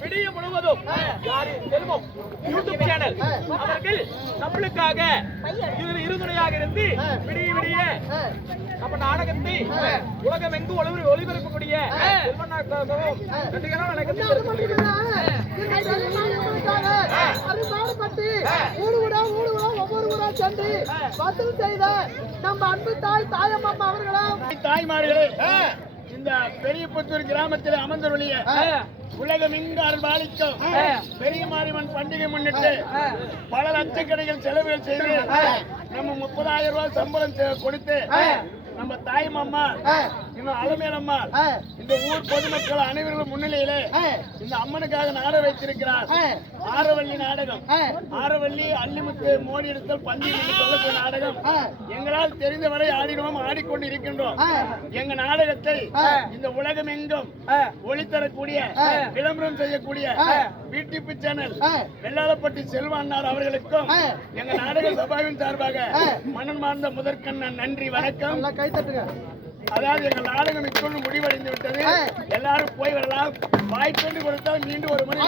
விடிய முழுவதும் செல்வம்? YouTube channel அவர்கள் நம்மளுக்காக இரு இருதுணையாக இருந்து விடிய விடிய நம்ம நாடகத்தை உலகம் எங்கு ஒளி ஒளிபரப்பக்கூடிய செல்வனாக்காகவும். அரும்பாடுபட்டு ஊடு ஊடா ஊடு ஊடா ஒவ்வொரு ஊரா சென்று வசூல் செய்த நம்ம அன்பு தாய் தாயம்மா அவர்களும். தாய்மார்களே இந்த பெரியபுத்தூர் கிராமத்தில் அமர்ந்துள்ள உலகம் எங்கு அருள்பாலிக்கும் பெரிய மாரியம்மன் பண்டிகை முன்னிட்டு பல லட்சக்கணக்கில் செலவுகள் செய்து நம்ம முப்பதாயிரம் ரூபாய் சம்பளம் கொடுத்து நம்ம தாய் மாமா இன்னும் அலமேலம்மா இந்த ஊர் பொதுமக்கள் அனைவரும் முன்னிலையிலே இந்த அம்மனுக்காக நாட வைத்திருக்கிறார். ஆரவள்ளி நாடகம். ஆரவள்ளி அள்ளிமுத்து மோடி எடுத்தல் என்று சொல்லக்கூடிய நாடகம். எங்களால் தெரிந்தவரை ஆடினோம் ஆடிக்கொண்டு இருக்கின்றோம். எங்க நாடகத்தை இந்த உலகம் எங்கும் ஒளித்தரக்கூடிய விளம்பரம் செய்யக்கூடிய பிடிபி சேனல் வெள்ளாளப்பட்டி செல்வாண்ணார் அவர்களுக்கும் எங்க நாடக சபாவின் சார்பாக மனம் மார்ந்த முதற்கண்ணன் நன்றி வணக்கம். நல்லா கை தட்டுங்க. அதாவது எங்கள் நாடகம் இப்பொழுது முடிவடைந்து விட்டது. எல்லாரும் போய் வரலாம். வாய்ப்பு கொடுத்தால் மீண்டும் ஒரு முறை